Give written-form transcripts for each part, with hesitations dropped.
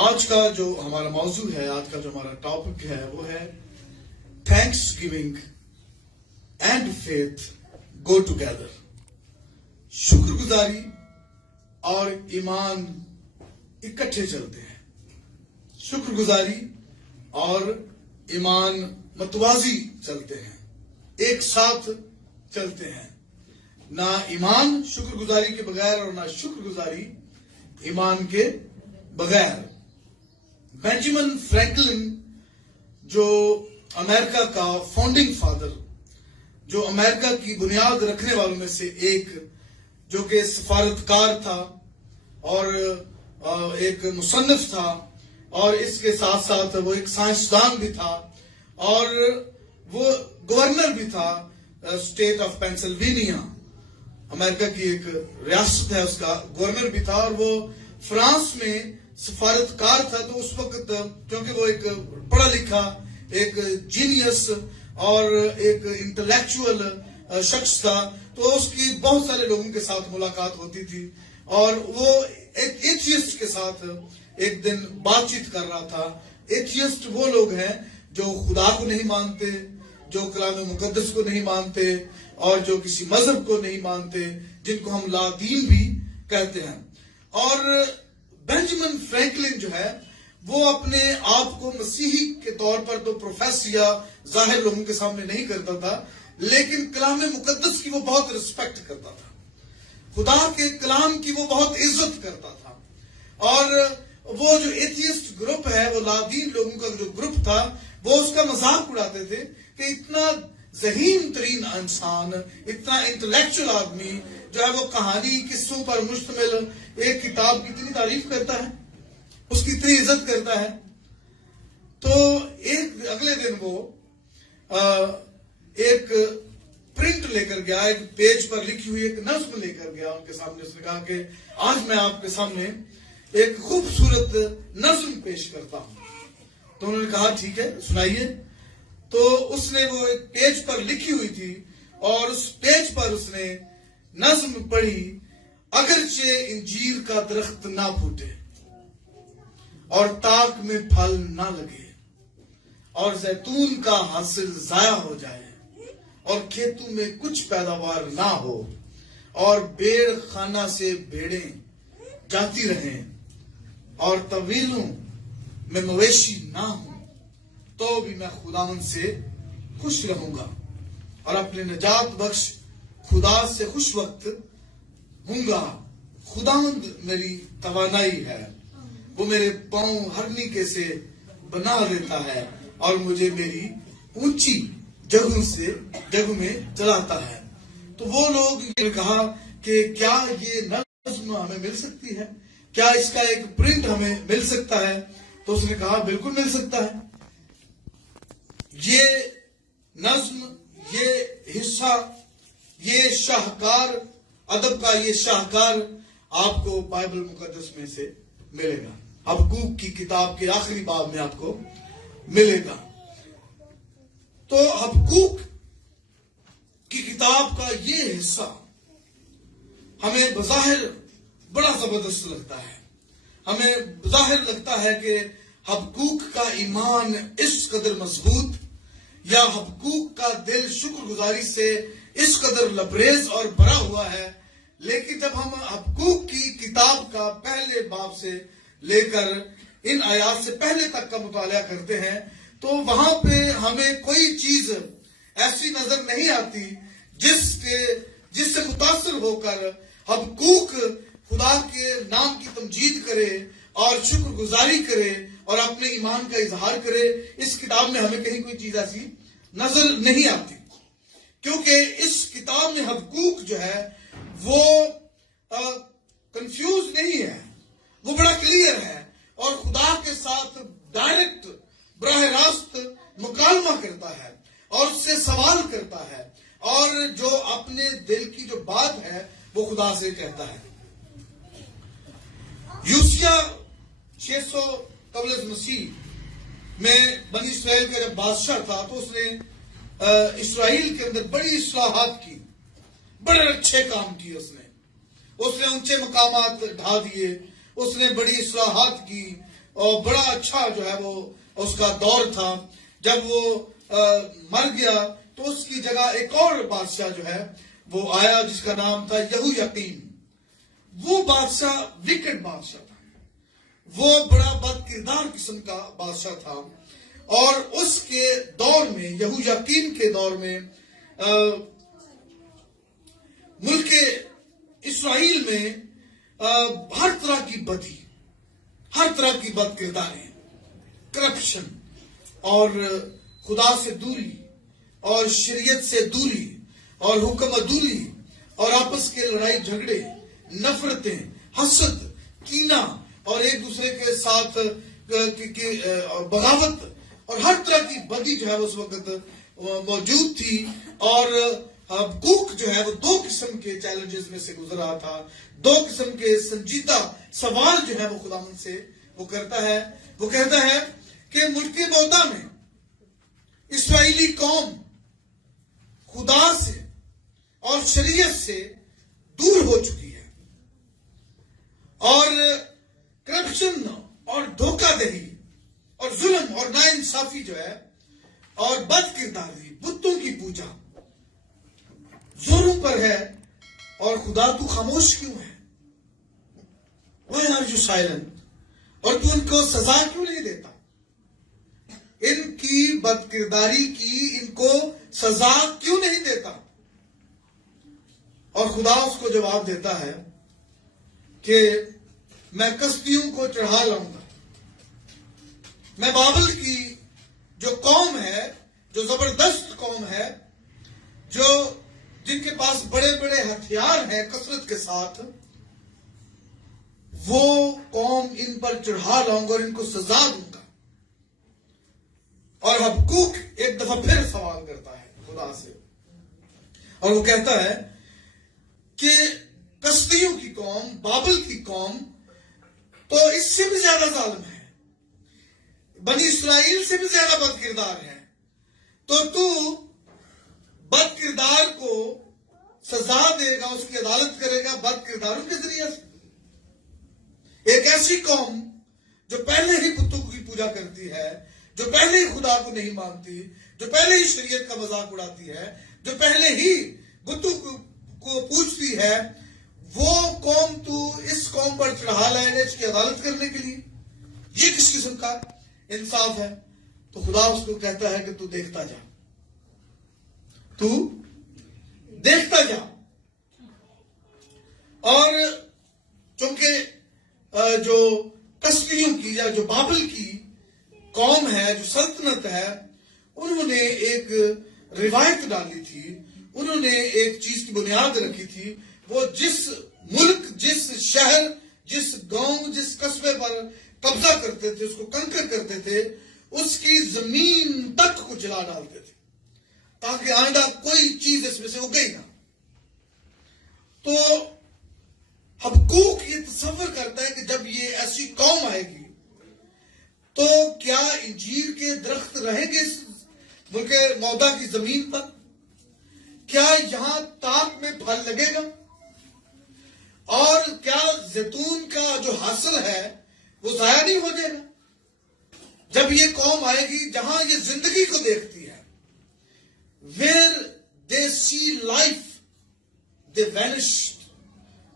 آج کا جو ہمارا موضوع ہے، آج کا جو ہمارا ٹاپک ہے وہ ہے thanks giving and faith go together. شکر گزاری اور ایمان اکٹھے چلتے ہیں. شکر گزاری اور ایمان متوازی چلتے ہیں، ایک ساتھ چلتے ہیں. نہ ایمان شکر گزاری کے بغیر اور نہ شکر گزاری ایمان کے بغیر. بینجامن فرینکلن جو امریکہ کا فاؤنڈنگ فادر، جو امریکہ کی بنیاد رکھنے والوں میں سے ایک، جو کہ سفارتکار تھا اور ایک مصنف تھا، اور اس کے ساتھ ساتھ وہ ایک سائنسدان بھی تھا، اور وہ گورنر بھی تھا اسٹیٹ آف پینسلوینیا، امریکہ کی ایک ریاست ہے، اس کا گورنر بھی تھا. اور وہ فرانس میں سفارتکار تھا. تو اس وقت کیونکہ وہ ایک پڑھا لکھا، ایک جینیس اور ایک انٹلیکچوئل شخص تھا، تو اس کی بہت سارے لوگوں کے ساتھ ملاقات ہوتی تھی. اور وہ ایک ایتھیسٹ کے ساتھ ایک دن بات چیت کر رہا تھا. ایتھیسٹ وہ لوگ ہیں جو خدا کو نہیں مانتے، جو کلام مقدس کو نہیں مانتے، اور جو کسی مذہب کو نہیں مانتے، جن کو ہم لا دین بھی کہتے ہیں. اور بینجامن فرینکلن جو ہے وہ اپنے آپ کو مسیحی کے طور پر تو پروفیس یا ظاہر لوگوں کے سامنے نہیں کرتا تھا، لیکن کلام مقدس کی وہ بہت رسپیکٹ کرتا تھا، خدا کے کلام کی وہ بہت عزت کرتا تھا. اور وہ جو ایتھیسٹ گروپ ہے، وہ لا دین لوگوں کا جو گروپ تھا، وہ اس کا مذاق اڑاتے تھے کہ اتنا ذہین ترین انسان، اتنا انٹلیکچوئل آدمی جو ہے وہ کہانی قصوں پر مشتمل ایک کتاب کی اتنی تعریف کرتا ہے، اس کی اتنی عزت کرتا ہے. تو ایک اگلے دن وہ ایک پرنٹ لے کر گیا، ایک پیج پر لکھی ہوئی ایک نظم لے کر گیا ان کے سامنے. اس نے کہا کہ آج میں آپ کے سامنے ایک خوبصورت نظم پیش کرتا ہوں. تو انہوں نے کہا ٹھیک ہے، سنائیے. تو اس نے وہ ایک پیج پر لکھی ہوئی تھی، اور اس پیج پر اس نے نظم پڑھی: اگرچہ انجیر کا درخت نہ پھوٹے اور تاک میں پھل نہ لگے، اور زیتون کا حاصل ضائع ہو جائے، اور کھیتوں میں کچھ پیداوار نہ ہو، اور بیڑ خانہ سے بھیڑیں جاتی رہیں، اور طویلوں میں مویشی نہ ہوں، تو بھی میں خداوند سے خوش رہوں گا، اور اپنے نجات بخش خدا سے خوش وقت ہوں گا. خداوند میری توانائی ہے، وہ میرے پاؤں ہرنیکے سے بنا دیتا ہے، اور مجھے میری اونچی جگہوں میں چلاتا ہے. تو وہ لوگ نے کہا کہ کیا یہ نظم ہمیں مل سکتی ہے؟ کیا اس کا ایک پرنٹ ہمیں مل سکتا ہے؟ تو اس نے کہا بالکل مل سکتا ہے. یہ نظم، یہ حصہ، یہ شاہکار ادب کا یہ شاہکار آپ کو بائبل مقدس میں سے ملے گا. حبقوق کی کتاب کے آخری باب میں آپ کو ملے گا. تو حبقوق کی کتاب کا یہ حصہ ہمیں بظاہر بڑا زبردست لگتا ہے. ہمیں بظاہر لگتا ہے کہ حبقوق کا ایمان اس قدر مضبوط، یا حبقوق کا دل شکر گزاری سے اس قدر لبریز اور بھرا ہوا ہے. لیکن جب ہم حبقوق کی کتاب کا پہلے باب سے لے کر ان آیات سے پہلے تک کا مطالعہ کرتے ہیں، تو وہاں پہ ہمیں کوئی چیز ایسی نظر نہیں آتی جس سے متاثر ہو کر حبقوق خدا کے نام کی تمجید کرے اور شکر گزاری کرے اور اپنے ایمان کا اظہار کرے. اس کتاب میں ہمیں کہیں کوئی چیز ایسی نظر نہیں آتی، کیونکہ اس کتاب میں حبقوق جو ہے وہ کنفیوز نہیں ہے، وہ بڑا کلیئر ہے، اور خدا کے ساتھ ڈائریکٹ براہ راست مکالمہ کرتا ہے، اور اس سے سوال کرتا ہے، اور جو اپنے دل کی جو بات ہے وہ خدا سے کہتا ہے. یوسیہ 600 قبل از مسیح میں بنی اسرائیل کا جب بادشاہ تھا، تو اس نے اسرائیل کے اندر بڑی اصلاحات کی، بڑے اچھے کام کیے. اس نے اونچے مقامات ڈھا دیے، اس نے بڑی اصلاحات کی، اور بڑا اچھا جو ہے وہ اس کا دور تھا. جب وہ مر گیا تو اس کی جگہ ایک اور بادشاہ جو ہے وہ آیا جس کا نام تھا یہویاقین. وہ بادشاہ وکٹ بادشاہ تھا, وہ بڑا بد کردار قسم کا بادشاہ تھا. اور اس کے دور میں, یہویاقین کے دور میں, ملک اسرائیل میں ہر طرح کی بدی, ہر طرح کی بد کرداریں, کرپشن اور خدا سے دوری اور شریعت سے دوری اور حکم عدولی اور آپس کے لڑائی جھگڑے, نفرتیں, حسد, کینہ اور ایک دوسرے کے ساتھ بغاوت اور ہر طرح کی بدی جو ہے اس وقت موجود تھی. اور حبقوق جو ہے وہ دو قسم کے چیلنجز میں سے گزر رہا تھا, دو قسم کے سنجیدہ سوال جو ہے وہ خداوند سے وہ کرتا ہے. وہ کہتا ہے کہ ملک مودا میں اسرائیلی قوم خدا سے اور شریعت سے دور ہو چکی ہے, اور کرپشن اور دھوکہ دہی اور ظلم اور ناانصافی جو ہے اور بد کرداری, بتوں کی پوجا زوروں پر ہے. اور خدا تو خاموش کیوں ہے؟ Why are you silent? اور تو ان کو سزا کیوں نہیں دیتا؟ ان کی بد کرداری کی ان کو سزا کیوں نہیں دیتا؟ اور خدا اس کو جواب دیتا ہے کہ میں کسبیوں کو چڑھا لاؤں گا. میں بابل کی جو قوم ہے, جو زبردست قوم ہے, جو جن کے پاس بڑے بڑے ہتھیار ہیں کثرت کے ساتھ, وہ قوم ان پر چڑھا لاؤں گا اور ان کو سزا دوں گا. اور حبقوق ایک دفعہ پھر سوال کرتا ہے خدا سے, اور وہ کہتا ہے کہ کسدیوں کی قوم, بابل کی قوم تو اس سے بھی زیادہ ظالم ہے, بنی اسرائیل سے بھی زیادہ بد کردار ہے, تو بد کردار کو سزا دے گا, اس کی عدالت کرے گا بد کرداروں کے ذریعے سے. ایک ایسی قوم جو پہلے ہی بتوں کی پوجا کرتی ہے, جو پہلے ہی خدا کو نہیں مانتی, جو پہلے ہی شریعت کا مذاق اڑاتی ہے, جو پہلے ہی بتوں کو پوجتی ہے, وہ قوم تو اس قوم پر چڑھا لائے گا اس کی عدالت کرنے کے لیے. یہ کس قسم کا انصاف ہے؟ تو خدا اس کو کہتا ہے کہ تو دیکھتا جا, تو دیکھتا جا. اور چونکہ جو کسدیوں کی یا جو بابل کی قوم ہے, جو سلطنت ہے, انہوں نے ایک روایت ڈالی تھی, انہوں نے ایک چیز کی بنیاد رکھی تھی. وہ جس ملک, جس شہر, جس گاؤں, جس قصبے پر قبضہ کرتے تھے, اس کو کنکر کرتے تھے, اس کی زمین تک کو جلا ڈالتے تھے تاکہ آئندہ کوئی چیز اس میں سے اگے نہ. تو حبقوق یہ تصور کرتا ہے کہ جب یہ ایسی قوم آئے گی تو کیا انجیر کے درخت رہیں گے اس ملک مودا کی زمین پر؟ کیا یہاں تاک میں پھل لگے گا؟ اور کیا زیتون کا جو حاصل ہے وہ ضائع نہیں ہو جائے گا؟ جب یہ قوم آئے گی جہاں یہ زندگی کو دیکھتی ہے, where they see life, they vanished,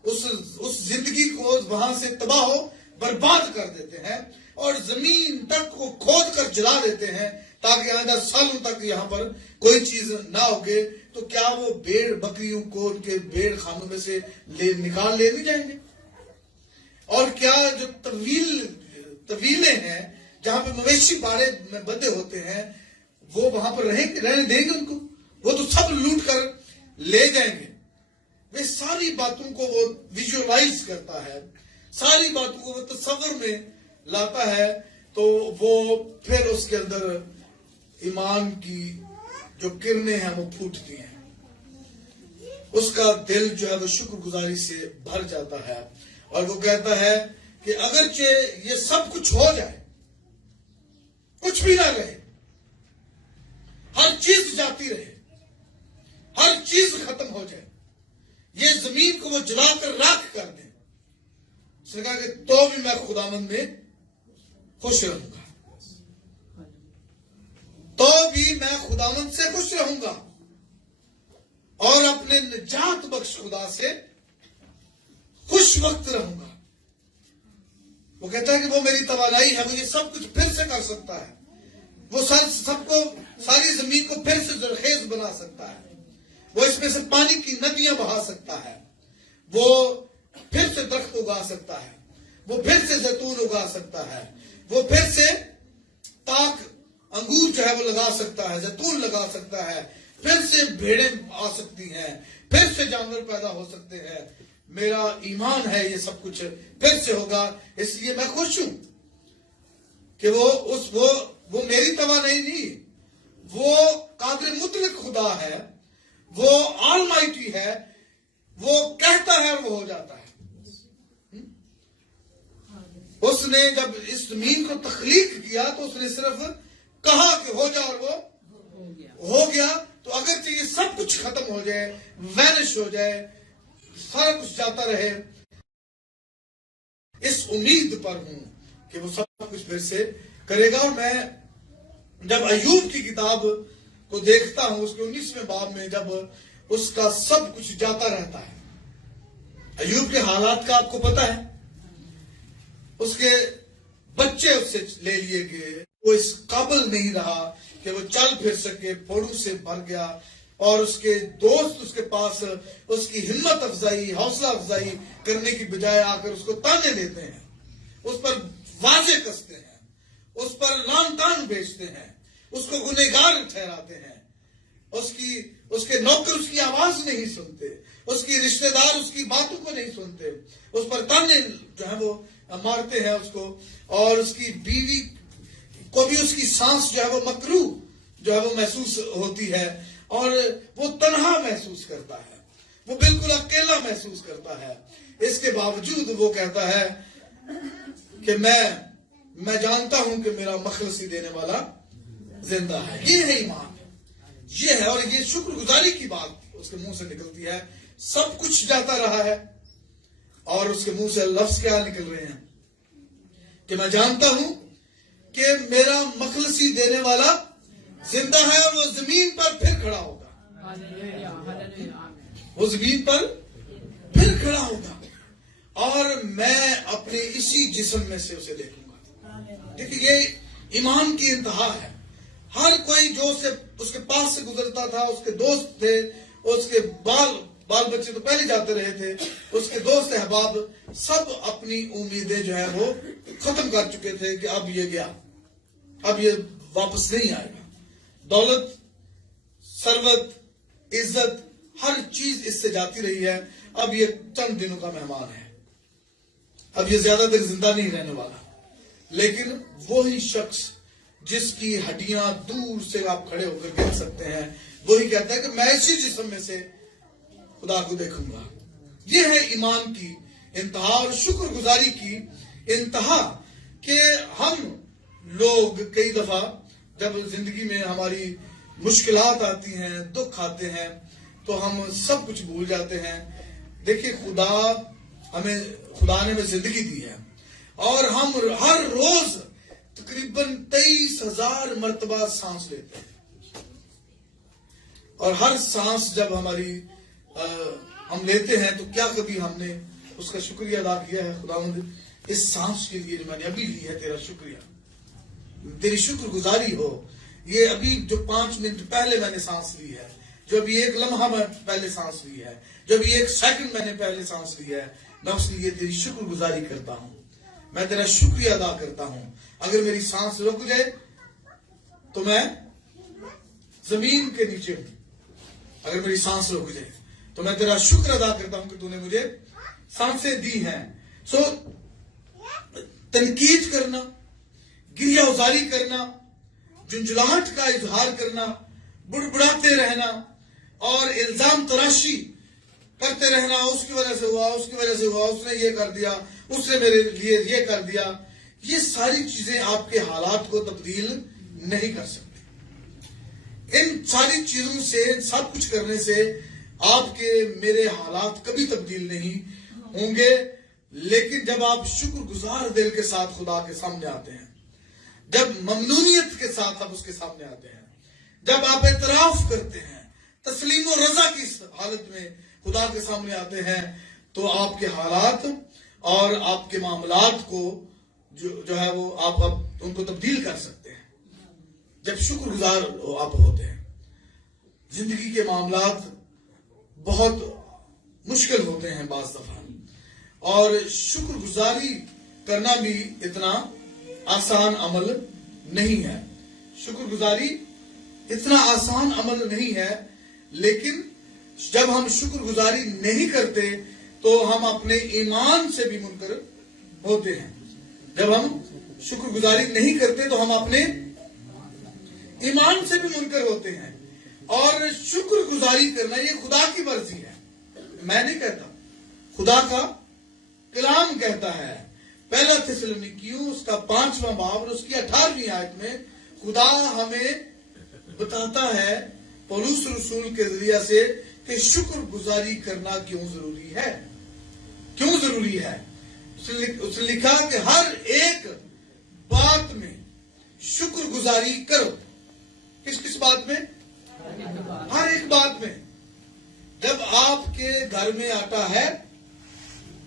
اس زندگی کو وہاں سے تباہ و برباد کر دیتے ہیں اور زمین تک کو کھود کر جلا دیتے ہیں تاکہ آئندہ سالوں تک یہاں پر کوئی چیز نہ ہوگے. تو کیا وہ بھیڑ بکریوں کو ان کے بھیڑ خانوں میں سے نکال لے نہیں جائیں گے؟ اور کیا جو طویلیں ہیں جہاں پہ مویشی باڑے میں بندے ہوتے ہیں, وہ وہاں پر رہنے دیں گے ان کو؟ وہ تو سب لوٹ کر لے جائیں گے. وہ ساری باتوں کو وہ ویژولائز کرتا ہے, ساری باتوں کو وہ تصور میں لاتا ہے. تو وہ پھر اس کے اندر ایمان کی جو کرنیں ہیں وہ پھوٹتی ہیں, اس کا دل جو ہے وہ شکر گزاری سے بھر جاتا ہے. اور وہ کہتا ہے کہ اگرچہ یہ سب کچھ ہو جائے, کچھ بھی نہ رہے, ہر چیز جاتی رہے, ہر چیز ختم ہو جائے, یہ زمین کو وہ جلا کر راکھ کر دیں, اس نے کہا کہ تو بھی میں خداوند میں خوش رہوں گا، تو بھی میں خداوند سے خوش رہوں گا اور اپنے نجات بخش خدا سے خوش وقت رہوں گا۔ وہ کہتا ہے کہ وہ میری توانائی ہے، وہ یہ سب کچھ پھر سے کر سکتا ہے، وہ سب کو، ساری زمین کو پھر سے زرخیز بنا سکتا ہے، وہ اس میں سے پانی کی ندیاں بہا سکتا ہے، وہ پھر سے درخت اگا سکتا ہے، وہ پھر سے زیتون اگا سکتا ہے، وہ پھر سے تاک انگور جو ہے وہ لگا سکتا ہے، زیتون لگا سکتا ہے، پھر سے بھیڑیں آ سکتی ہیں، پھر سے جانور پیدا ہو سکتے ہیں۔ میرا ایمان ہے یہ سب کچھ پھر سے ہوگا، اس لیے میں خوش ہوں کہ وہ میری توانائی نہیں، وہ قادر مطلق خدا ہے، وہ آلمائٹی ہے، وہ کہتا ہے اور وہ ہو جاتا ہے۔ اس نے جب اس زمین کو تخلیق کیا تو اس نے صرف کہا کہ ہو جا اور وہ ہو گیا۔ تو اگرچہ یہ سب کچھ ختم ہو جائے، وینش ہو جائے، سارا کچھ جاتا رہے، اس امید پر ہوں کہ وہ سب کچھ پھر سے کرے گا۔ اور میں جب ایوب کی کتاب کو دیکھتا ہوں، اس کے 19ویں باب میں جب اس کا سب کچھ جاتا رہتا ہے، ایوب کے حالات کا آپ کو پتا ہے، اس کے بچے اس سے لے لیے گئے، وہ اس قابل نہیں رہا کہ وہ چل پھر سکے، پھوڑوں سے بھر گیا، اور اس کے دوست اس کے پاس اس کی ہمت افزائی، حوصلہ افزائی کرنے کی بجائے آ کر اس کو تانے دیتے ہیں، اس پر واضح کستے ہیں، اس پر لان تان بیچتے ہیں، اس کو گنہگار ٹھہراتے ہیں، اس کے نوکر اس کی آواز نہیں سنتے، اس کی رشتہ دار اس کی باتوں کو نہیں سنتے، اس پر تانے جو ہے وہ مارتے ہیں اس کو، اور اس کی بیوی کو بھی اس کی سانس جو ہے وہ مکروہ جو ہے وہ محسوس ہوتی ہے، اور وہ تنہا محسوس کرتا ہے، وہ بالکل اکیلا محسوس کرتا ہے۔ اس کے باوجود وہ کہتا ہے کہ میں جانتا ہوں کہ میرا مخلصی دینے والا زندہ ہے۔ یہ ہے ایمان، یہ ہے، اور یہ شکر گزاری کی بات اس کے منہ سے نکلتی ہے۔ سب کچھ جاتا رہا ہے اور اس کے منہ سے لفظ کیا نکل رہے ہیں کہ میں جانتا ہوں کہ میرا مخلصی دینے والا زندہ ہے، اور وہ زمین پر پھر کھڑا ہوگا، وہ زمین پر پھر کھڑا ہوگا، اور میں اپنے اسی جسم میں سے اسے دیکھوں گا۔ دیکھیں، یہ ایمان کی انتہا ہے۔ ہر کوئی جو اس کے پاس سے گزرتا تھا، اس کے دوست تھے، اس کے بال بچے تو پہلے جاتے رہے تھے، اس کے دوست احباب سب اپنی امیدیں جو ہے وہ ختم کر چکے تھے کہ اب یہ گیا، اب یہ واپس نہیں آئے گا۔ دولت، ثروت، عزت، ہر چیز اس سے جاتی رہی ہے، اب یہ چند دنوں کا مہمان ہے، اب یہ زیادہ دیر زندہ نہیں رہنے والا۔ لیکن وہی شخص جس کی ہڈیاں دور سے آپ کھڑے ہو کر دیکھ سکتے ہیں، وہی کہتا ہے کہ میں اسی جسم میں سے خدا کو دیکھوں گا۔ یہ ہے ایمان کی انتہا اور شکر گزاری کی انتہا، کہ ہم لوگ کئی دفعہ جب زندگی میں ہماری مشکلات آتی ہیں، دکھ آتے ہیں، تو ہم سب کچھ بھول جاتے ہیں۔ دیکھیں، خدا نے ہمیں زندگی دی ہے، اور ہم ہر روز تقریباً 23,000 مرتبہ سانس لیتے ہیں، اور ہر سانس جب ہم لیتے ہیں تو کیا کبھی ہم نے اس کا شکریہ ادا کیا ہے؟ خداوند، اس سانس کے لیے جو میں نے ابھی لی ہے، تیرا شکریہ، تیری شکر گزاری ہو۔ یہ ابھی جو 5 منٹ پہلے میں نے سانس لی ہے، جو ابھی 1 لمحہ میں پہلے سانس لی ہے، جو ابھی 1 سیکنڈ میں نے پہلے سانس لی ہے، میں اس لیے تیری شکر گزاری کرتا ہوں، میں تیرا شکریہ ادا کرتا ہوں۔ اگر میری سانس رک جائے تو میں زمین کے نیچے ہوں، اگر میری سانس رک جائے تو میں تیرا شکر ادا کرتا ہوں کہ تو نے مجھے سانسیں دی ہیں۔ تنقید کرنا، گریہ ازاری کرنا، جھنجھلاہٹ کا اظہار کرنا، بڑبڑاتے رہنا اور الزام تراشی کرتے رہنا، اس کی وجہ سے ہوا، اس کی وجہ سے ہوا، اس نے یہ کر دیا، اس نے میرے لیے یہ کر دیا، یہ ساری چیزیں آپ کے حالات کو تبدیل نہیں کر سکتی۔ ان ساری چیزوں سے، سب کچھ کرنے سے آپ کے میرے حالات کبھی تبدیل نہیں ہوں گے۔ لیکن جب آپ شکر گزار دل کے ساتھ خدا کے سامنے آتے ہیں جب ممنونیت کے ساتھ آپ اس کے سامنے آتے ہیں، جب آپ اعتراف کرتے ہیں، تسلیم و رضا کی حالت میں خدا کے سامنے آتے ہیں، تو آپ کے حالات اور آپ کے معاملات کو جو ہے وہ آپ ان کو تبدیل کر سکتے ہیں جب شکر گزار آپ ہوتے ہیں۔ زندگی کے معاملات بہت مشکل ہوتے ہیں بعض دفعہ، اور شکر گزاری کرنا بھی اتنا آسان عمل نہیں ہے۔ شکر گزاری اتنا آسان عمل نہیں ہے، لیکن جب ہم شکر گزاری نہیں کرتے تو ہم اپنے ایمان سے بھی منکر ہوتے ہیں۔ جب ہم شکر گزاری نہیں کرتے تو ہم اپنے ایمان سے بھی منکر ہوتے ہیں۔ اور شکر گزاری کرنا یہ خدا کی مرضی ہے، میں نہیں کہتا، خدا کا کلام کہتا ہے۔ پہلا تھیسلونیکیوں اس کا 5واں باب اور اس کی 18ویں آیت میں خدا ہمیں بتاتا ہے پولس رسول کے ذریعہ سے کہ شکر گزاری کرنا کیوں ضروری ہے، کیوں ضروری ہے۔ اس نے لکھا کہ ہر ایک بات میں شکر گزاری کرو۔ کس کس بات میں؟ ہر ایک بات میں۔ جب آپ کے گھر میں آٹا ہے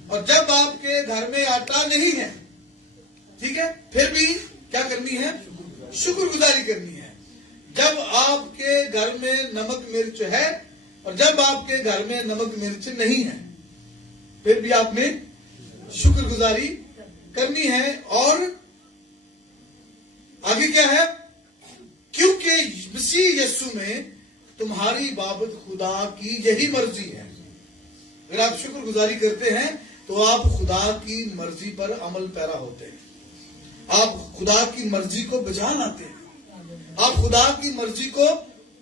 اور جب آپ کے گھر میں آٹا نہیں ہے، ٹھیک ہے، پھر بھی کیا کرنی ہے؟ شکر گزاری کرنی ہے۔ جب آپ کے گھر میں نمک مرچ ہے اور جب آپ کے گھر میں نمک مرچ نہیں ہے، پھر بھی آپ نے شکر گزاری کرنی ہے۔ اور آگے کیا ہے؟ کیونکہ مسیح یسوع میں تمہاری بابت خدا کی یہی مرضی ہے۔ اگر آپ شکر گزاری کرتے ہیں تو آپ خدا کی مرضی پر عمل پیرا ہوتے ہیں، آپ خدا کی مرضی کو بجا لاتے ہیں، آپ خدا کی مرضی کو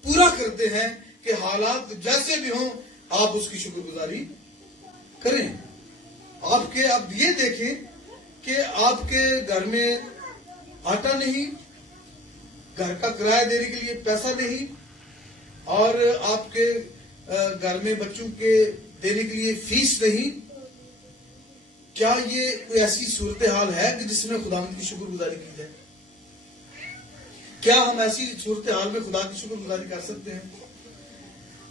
پورا کرتے ہیں کہ حالات جیسے بھی ہوں آپ اس کی شکر گزاری کریں۔ آپ کے اب یہ دیکھیں کہ آپ کے گھر میں آٹا نہیں، گھر کا کرایہ دینے کے لیے پیسہ نہیں، اور آپ کے گھر میں بچوں کے دینے کے لیے فیس نہیں، کیا یہ کوئی ایسی صورتحال ہے کہ جس میں خدا کی شکر گزاری کی جائے؟ کیا ہم ایسی صورتحال میں خدا کی شکر گزاری کر سکتے ہیں؟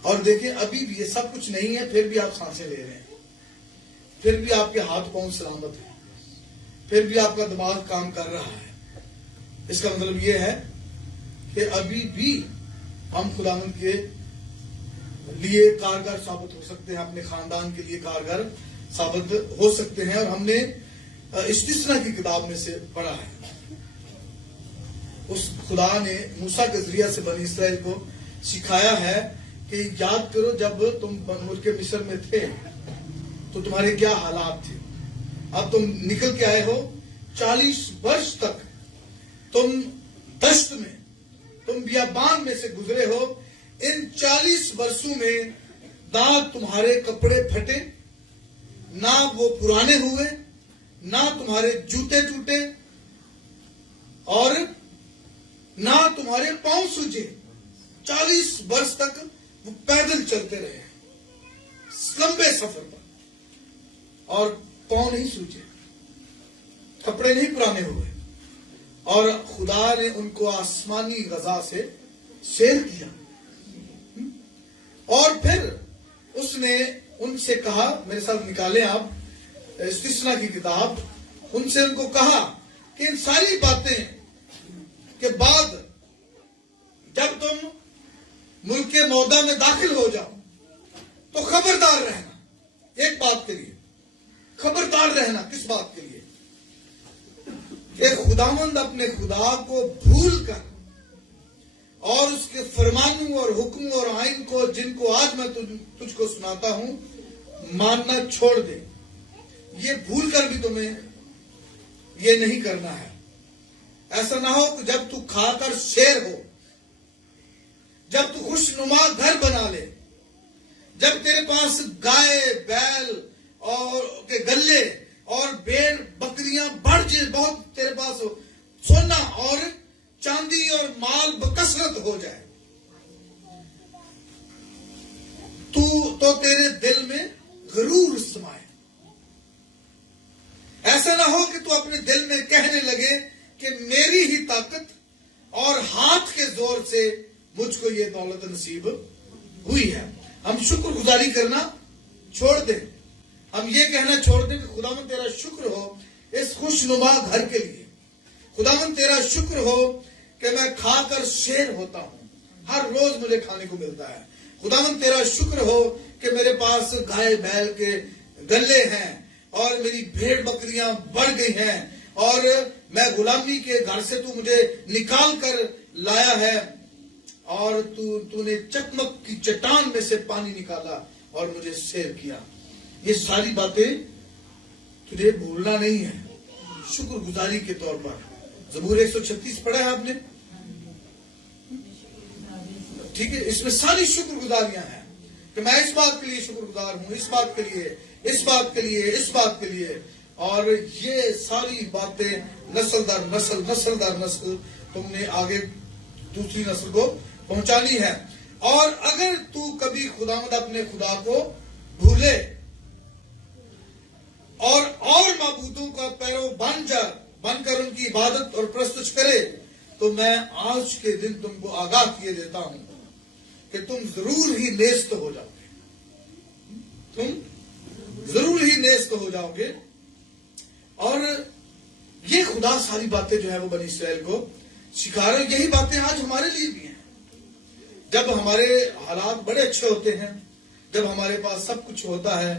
اور دیکھیں ابھی بھی یہ سب کچھ نہیں ہے، پھر بھی آپ سانسیں لے رہے ہیں، پھر بھی آپ کے ہاتھ پاؤں سلامت ہیں، پھر بھی آپ کا دماغ کام کر رہا ہے۔ اس کا مطلب یہ ہے کہ ابھی بھی ہم خداوند کے لیے کارگر ثابت ہو سکتے ہیں، اپنے خاندان کے لیے کارگر ثابت ہو سکتے ہیں۔ اور ہم نے استثنا کی کتاب میں سے پڑھا ہے، اس خدا نے موسیٰ کے ذریعہ سے بنی اسرائیل کو سکھایا ہے کہ یاد کرو جب تم ملک مصر میں تھے تو تمہارے کیا حالات تھے، اب تم نکل کے آئے ہو، 40 برس تک تم دشت میں، تم بیابان میں سے گزرے ہو، ان 40 برسوں میں نہ تمہارے کپڑے پھٹے، نہ وہ پرانے ہوئے، نہ تمہارے جوتے ٹوٹے، اور نہ تمہارے پاؤں سوجے۔ 40 برس تک وہ پیدل چلتے رہے لمبے سفر پر، اور پاؤں نہیں سوجے، کپڑے نہیں پرانے ہوئے، اور خدا نے ان کو آسمانی غذا سے سیر کیا۔ اور پھر اس نے ان سے کہا، میرے ساتھ نکالیں آپ استثنا کی کتاب، ان سے ان کو کہا کہ ان ساری باتیں کے بعد جب تم ملک موعودہ میں داخل ہو جاؤ تو خبردار رہنا، ایک بات کے لیے خبردار رہنا۔ کس بات کے لیے؟ کہ خداوند اپنے خدا کو بھول کر اور اس کے فرمانوں اور حکموں اور آئین کو، جن کو آج میں تجھ کو سناتا ہوں، ماننا چھوڑ دے۔ یہ بھول کر بھی تمہیں یہ نہیں کرنا ہے۔ ایسا نہ ہو کہ جب تو کھا کر شیر ہو، جب تو خوش نما گھر بنا لے، جب تیرے پاس گائے بیل اور کے گلے اور بھیڑ بکریاں بڑھ جائے، بہت تیرے پاس سونا اور چاندی اور مال بکثرت ہو جائے، تو تیرے دل میں غرور سمائے۔ ایسا نہ ہو کہ تو اپنے دل میں کہنے لگے کہ میری ہی طاقت اور ہاتھ کے زور سے مجھ کو یہ دولت نصیب ہوئی ہے. ہم شکر گزاری کرنا چھوڑ دیں. ہم یہ کہنا چھوڑ دیں کہ خداوند تیرا شکر ہو اس خوشنما گھر کے لیے. خداوند تیرا شکر ہو کہ میں کھا کر شیر ہوتا ہوں, ہر روز مجھے کھانے کو ملتا ہے. خداوند تیرا شکر ہو کہ میرے پاس گائے بیل کے گلے ہیں اور میری بھیڑ بکریاں بڑھ گئی ہیں اور میں غلامی کے گھر سے تو مجھے نکال کر لایا ہے اور تو نے چکمک کی چٹان میں سے پانی نکالا اور مجھے سیر کیا. یہ ساری باتیں تجھے بھولنا نہیں ہے. شکر گزاری کے طور پر زبور 136 پڑھا ہے آپ نے, ٹھیک ہے. اس میں ساری شکر گزاریاں ہیں کہ میں اس بات کے لیے شکر گزار ہوں, اس بات کے لیے, اس بات کے لیے, اس بات کے لیے. اور یہ ساری باتیں نسل در نسل, نسل در نسل تم نے آگے دوسری نسل کو پہنچانی ہے. اور اگر تو کبھی خداوند اپنے خدا کو بھولے اور معبودوں کا پیرو بن کر ان کی عبادت اور پرستش کرے تو میں آج کے دن تم کو آگاہ کیے دیتا ہوں کہ تم ضرور ہی نیست ہو جاؤ گے. تم ضرور ہی نیست ہو جاؤ گے. اور یہ خدا ساری باتیں جو ہے وہ بنی اسرائیل کو سکھا رہے. یہی باتیں آج ہمارے لیے بھی ہیں. جب ہمارے حالات بڑے اچھے ہوتے ہیں, جب ہمارے پاس سب کچھ ہوتا ہے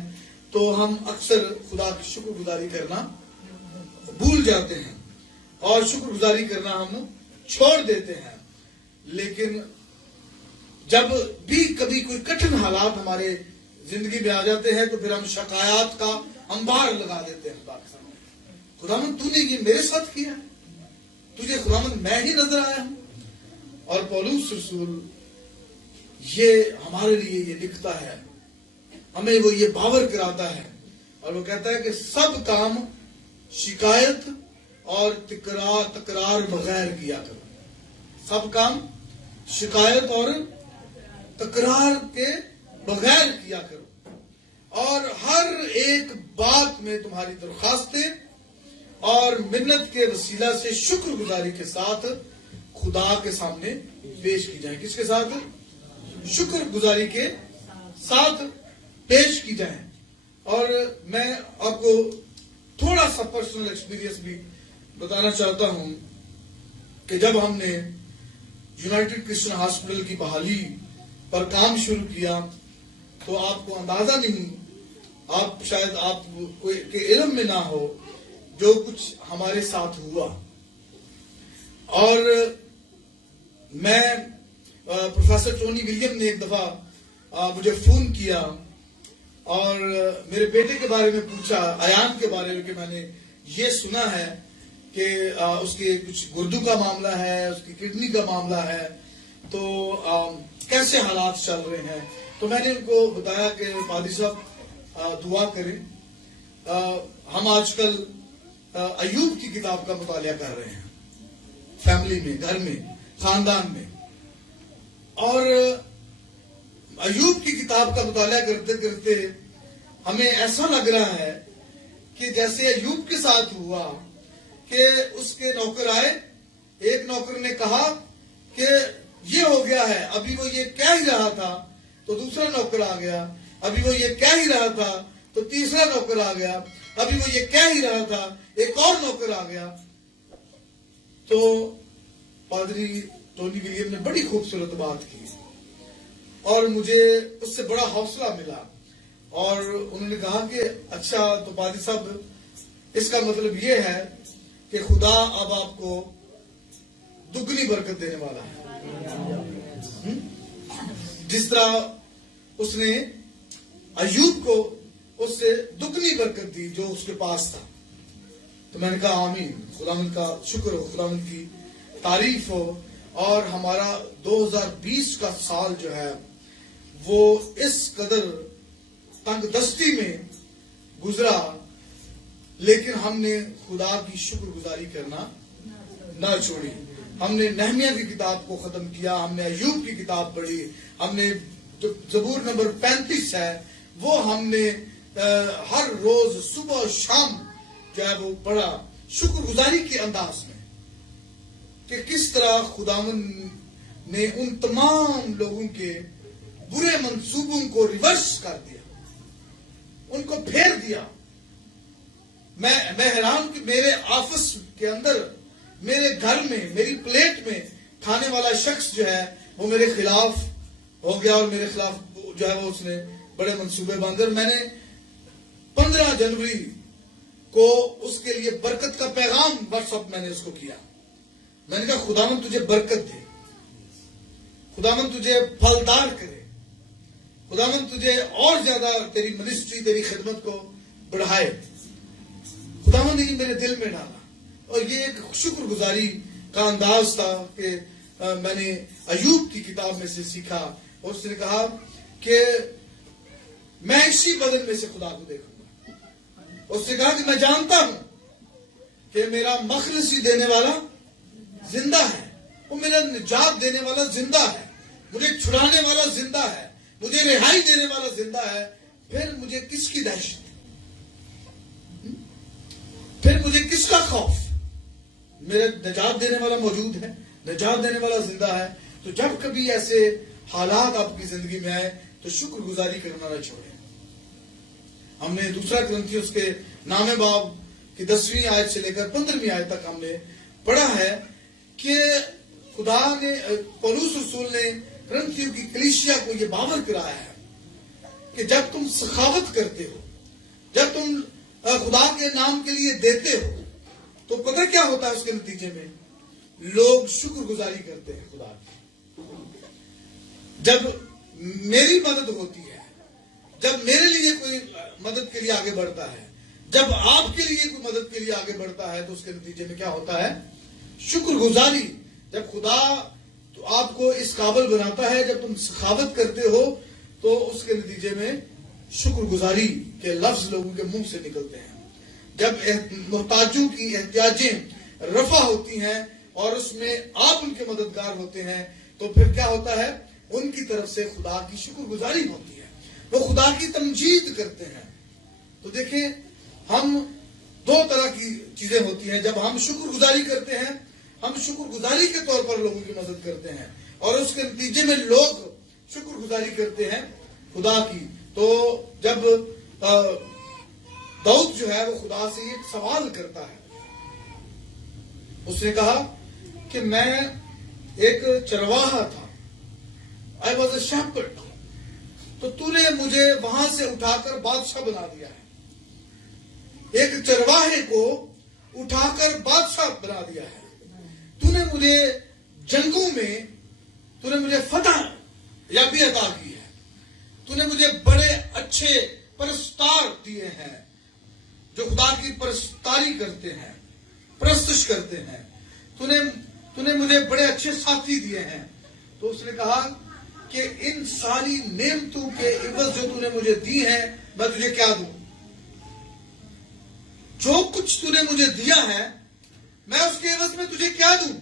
تو ہم اکثر خدا کی شکر گزاری کرنا بھول جاتے ہیں اور شکر گزاری کرنا ہم چھوڑ دیتے ہیں. لیکن جب بھی کبھی کوئی کٹھن حالات ہمارے زندگی میں آ جاتے ہیں تو پھر ہم شکایات کا انبار لگا دیتے ہیں خدا کے سامنے. خداوند تو نے یہ میرے ساتھ کیا ہے, تجھے خداوند میں ہی نظر آیا ہوں. اور پولس رسول یہ ہمارے لیے یہ لکھتا ہے, ہمیں وہ یہ باور کراتا ہے اور وہ کہتا ہے کہ سب کام شکایت اور تکرار بغیر کیا کرو. سب کام شکایت اور تکرار کے بغیر کیا کرو اور ہر ایک بات میں تمہاری درخواستیں اور منت کے وسیلہ سے شکر گزاری کے ساتھ خدا کے سامنے پیش کی جائیں. کس کے ساتھ؟ شکر گزاری کے ساتھ پیش کی جائیں. اور میں آپ کو تھوڑا سا پرسنل ایکسپیرینس بھی بتانا چاہتا ہوں کہ جب ہم نے یونائٹڈ کرسچن ہاسپٹل کی بحالی پر کام شروع کیا تو آپ کو اندازہ نہیں, آپ شاید آپ کے علم میں نہ ہو جو کچھ ہمارے ساتھ ہوا. اور میں پروفیسر ٹونی ولیم نے ایک دفعہ مجھے فون کیا اور میرے بیٹے کے بارے میں پوچھا, ایان کے بارے میں, کہ میں نے یہ سنا ہے کہ اس کے کچھ گردوں کا معاملہ ہے, اس کی کڈنی کا معاملہ ہے, تو کیسے حالات چل رہے ہیں. تو میں نے ان کو بتایا کہ پادری صاحب دعا کریں. ہم آج کل ایوب کی کتاب کا مطالعہ کر رہے ہیں فیملی میں, گھر میں, خاندان میں. اور ایوب کی کتاب کا مطالعہ کرتے کرتے ہمیں ایسا لگ رہا ہے کہ جیسے ایوب کے ساتھ ہوا کہ اس کے نوکر آئے, ایک نوکر نے کہا کہ یہ ہو گیا ہے, ابھی وہ یہ کہہ ہی رہا تھا تو دوسرا نوکر آ گیا, ابھی وہ یہ کہہ ہی رہا تھا تو تیسرا نوکر آ گیا, ابھی وہ یہ کہہ ہی رہا تھا ایک اور نوکر آ گیا. تو پادری ٹونی ولیم نے بڑی خوبصورت بات کی اور مجھے اس سے بڑا حوصلہ ملا. اور انہوں نے کہا کہ اچھا تو پادری صاحب اس کا مطلب یہ ہے کہ خدا اب آپ کو دگنی برکت دینے والا ہے, جس طرح اس نے ایوب کو اس سے دگنی برکت دی جو اس کے پاس تھا. تو میں نے کہا آمین, خداوند کا شکر ہو, خداوند کی تعریف ہو. اور ہمارا 2020 کا سال جو ہے وہ اس قدر تنگ دستی میں گزرا, لیکن ہم نے خدا کی شکر گزاری کرنا نہ چھوڑی. ہم نے نہمیہ کی کتاب کو ختم کیا, ہم نے ایوب کی کتاب پڑھی, ہم نے زبور نمبر 35 ہے وہ ہم نے ہر روز صبح و شام جو ہے وہ پڑھا شکر گزاری کے انداز میں. کہ کس طرح خداوند نے ان تمام لوگوں کے برے منصوبوں کو ریورس کر دیا، ان کو پھیر دیا۔ میں حیران کہ میرے آفس کے اندر، میرے گھر میں، میری پلیٹ میں کھانے والا شخص جو ہے وہ میرے خلاف ہو گیا، اور میرے خلاف جو ہے وہ اس نے بڑے منصوبے باندھے۔ اور میں نے 15 جنوری کو اس کے لیے برکت کا پیغام واٹس ایپ میں نے اس کو کیا۔ میں نے کہا خداوند تجھے برکت دے، خداوند تجھے پھلدار کرے، خداوند تجھے اور زیادہ تیری منسٹری، تیری خدمت کو بڑھائے۔ خداوند نے یہ میرے دل میں ڈالا، اور یہ ایک شکر گزاری کا انداز تھا کہ میں نے ایوب کی کتاب میں سے سیکھا، اور اس نے کہا کہ میں اسی بدن میں سے خدا کو دیکھوں گا۔ اس نے کہا کہ میں جانتا ہوں کہ میرا مخلصی دینے والا زندہ ہے، وہ میرا نجات دینے والا زندہ ہے، مجھے چھڑانے والا زندہ ہے، مجھے رہائی دینے والا زندہ ہے۔ پھر مجھے کس کی دہشت، پھر مجھے کس کا خوف؟ میرا نجات دینے والا موجود ہے، نجات دینے والا زندہ ہے۔ تو جب کبھی ایسے حالات آپ کی زندگی میں آئے تو شکر گزاری کرنا نہ چھوڑیں۔ ہم نے 2 کرنتھیوس کے نامے باب کی 10ویں آیت سے لے کر 15ویں آیت تک ہم نے پڑھا ہے کہ خدا نے، پولس رسول نے کرنتھیوں کی کلیسیا کو یہ باور کرایا ہے کہ جب تم سخاوت کرتے ہو، جب تم خدا کے نام کے لیے دیتے ہو، تو پتہ کیا ہوتا ہے اس کے نتیجے میں؟ لوگ شکر گزاری کرتے ہیں خدا کی۔ جب میری مدد ہوتی ہے، جب میرے لیے کوئی مدد کے لیے آگے بڑھتا ہے، جب آپ کے لیے کوئی مدد کے لیے آگے بڑھتا ہے، تو اس کے نتیجے میں کیا ہوتا ہے؟ شکر گزاری۔ جب خدا تو آپ کو اس قابل بناتا ہے، جب تم سخاوت کرتے ہو، تو اس کے نتیجے میں شکر گزاری کے لفظ لوگوں کے منہ سے نکلتے ہیں۔ جب محتاجوں کی احتیاجیں رفع ہوتی ہیں اور اس میں آپ ان کے مددگار ہوتے ہیں، تو پھر کیا ہوتا ہے؟ ان کی طرف سے خدا کی شکر گزاری ہوتی ہے، وہ خدا کی تمجید کرتے ہیں۔ تو دیکھیں، ہم 2 طرح کی چیزیں ہوتی ہیں۔ جب ہم شکر گزاری کرتے ہیں، ہم شکر گزاری کے طور پر لوگوں کی مدد کرتے ہیں، اور اس کے نتیجے میں لوگ شکر گزاری کرتے ہیں خدا کی۔ تو جب داؤد جو ہے وہ خدا سے یہ سوال کرتا ہے، اس نے کہا کہ میں ایک چرواہا تھا، I was a shepherd، تو تو نے مجھے وہاں سے اٹھا کر بادشاہ بنا دیا ہے۔ ایک چرواہے کو اٹھا کر بادشاہ بنا دیا ہے۔ تو نے مجھے جنگوں میں، تو نے مجھے فتح یابی عطا کی ہے، تو نے مجھے بڑے اچھے پرستار دیے ہیں جو خدا کی پرستاری کرتے ہیں، پرستش کرتے ہیں۔ تو نے مجھے بڑے اچھے ساتھی دیے ہیں۔ تو اس نے کہا کہ ان ساری نعمتوں کے عوض جو تو نے مجھے دی ہیں، میں تجھے کیا دوں؟ جو کچھ تو نے مجھے دیا ہے، میں اس کے عوض میں تجھے کیا دوں؟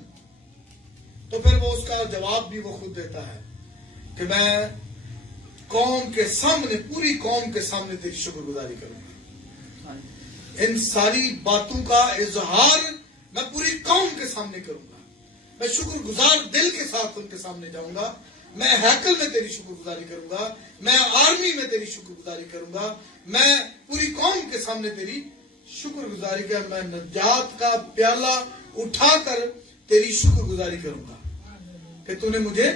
تو پھر وہ اس کا جواب بھی وہ خود دیتا ہے کہ میں قوم کے سامنے، پوری قوم کے سامنے تیری شکر گزاری کروں گا۔ ان ساری باتوں کا اظہار میں پوری قوم کے سامنے کروں گا۔ میں شکر گزار دل کے ساتھ ان کے سامنے جاؤں گا۔ میں ہیکل میں تیری شکر گزاری کروں گا، میں آرمی میں تیری شکر گزاری کروں گا، میں پوری قوم کے سامنے تیری شکر گزاری کر، میں نجات کا پیالہ اٹھا کر تیری شکر گزاری کروں گا کہ تو نے مجھے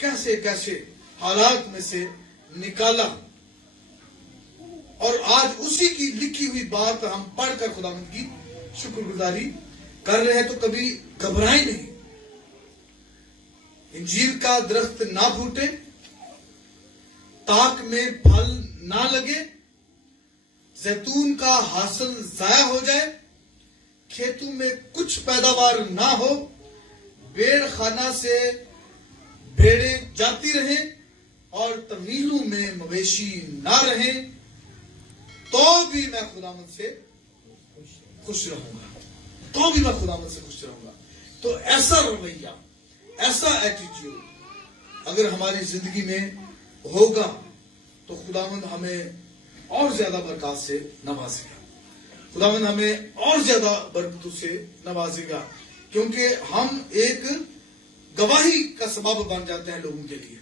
کیسے کیسے حالات میں سے نکالا۔ اور آج اسی کی لکھی ہوئی بات ہم پڑھ کر خداوند کی شکر گزاری کر رہے ہیں، تو کبھی گھبرائیں نہیں۔ انجیر کا درخت نہ پھوٹے، تاک میں پھل نہ لگے، زیتون کا حاصل ضائع ہو جائے، کھیتوں میں کچھ پیداوار نہ ہو، بیڑ خانہ سے بھیڑیں جاتی رہیں اور طویلوں میں مویشی نہ رہیں، تو بھی میں خداوند سے خوش رہوں گا، تو بھی میں خداوند سے خوش رہوں گا۔ تو ایسا رویہ، ایسا ایٹیٹیوڈ اگر ہماری زندگی میں ہوگا تو خداوند ہمیں اور زیادہ برکات سے نوازے گا، خداوند ہمیں اور زیادہ برکتوں سے نوازے گا، کیونکہ ہم ایک گواہی کا سبب بن جاتے ہیں لوگوں کے لیے.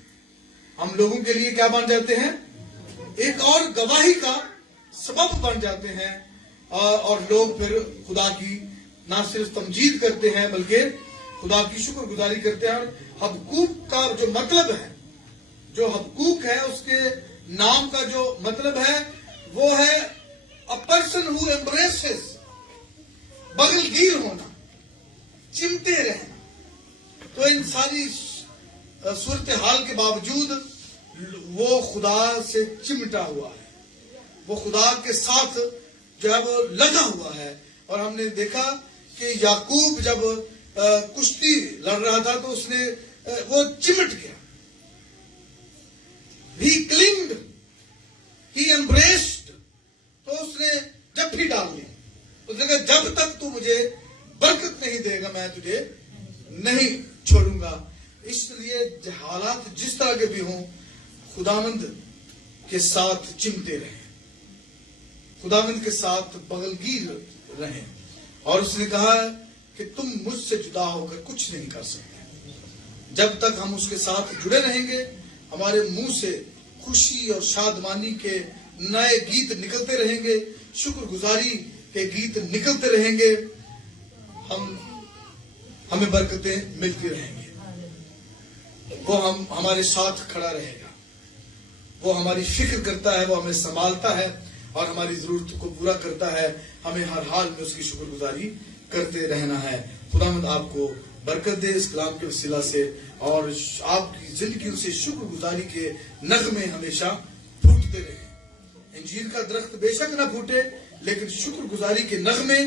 ہم لوگوں کے لیے کیا بن جاتے ہیں؟ ایک اور گواہی کا سبب بن جاتے ہیں. اور لوگ پھر خدا کی نہ صرف تمجید کرتے ہیں بلکہ خدا کی شکر گزاری کرتے ہیں. اور حبقوق کا جو مطلب ہے، جو حبقوق ہے، اس کے نام کا جو مطلب ہے وہ ہے a person who embraces، بغل گیر ہونا، چمٹے رہنا. تو ان ساری صورتحال کے باوجود وہ خدا سے چمٹا ہوا ہے، وہ خدا کے ساتھ جو ہے وہ لگا ہوا ہے. اور ہم نے دیکھا کہ یعقوب جب کشتی لڑ رہا تھا تو اس نے وہ چمٹ گیا. He clinged, he embraced. تو اس نے جب ڈال لی. اس نے کہا جب تک تو مجھے برکت نہیں دے گا میں تجھے نہیں چھوڑوں گا. اس لیے حالات جس طرح کے بھی ہوں، خداوند کے ساتھ چمٹے رہیں، خداوند کے ساتھ بغلگیر رہیں. اور اس نے کہا کہ تم مجھ سے جدا ہو کر کچھ نہیں کر سکتے. جب تک ہم اس کے ساتھ جڑے رہیں گے، ہمارے منہ سے خوشی اور شادمانی کے نئے گیت نکلتے رہیں گے، شکر گزاری کے گیت نکلتے رہیں گے، ہمیں برکتیں ملتی رہیں گی. وہ ہمارے ساتھ کھڑا رہے گا، وہ ہماری فکر کرتا ہے، وہ ہمیں سنبھالتا ہے اور ہماری ضرورت کو پورا کرتا ہے. ہمیں ہر حال میں اس کی شکر گزاری کرتے رہنا ہے. خداوند آپ کو برکت دے اس کلام کے وسیلہ سے، اور آپ کی زندگیوں سے شکر گزاری کے نغمے ہمیشہ پھوٹتے رہیں. انجیر کا درخت بے شک نہ پھوٹے، لیکن شکر گزاری کے نغمے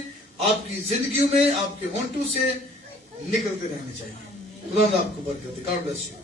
آپ کی زندگیوں میں، آپ کے ہونٹوں سے نکلتے رہنے چاہیے. خداوند آپ کو برکت دے. God bless you.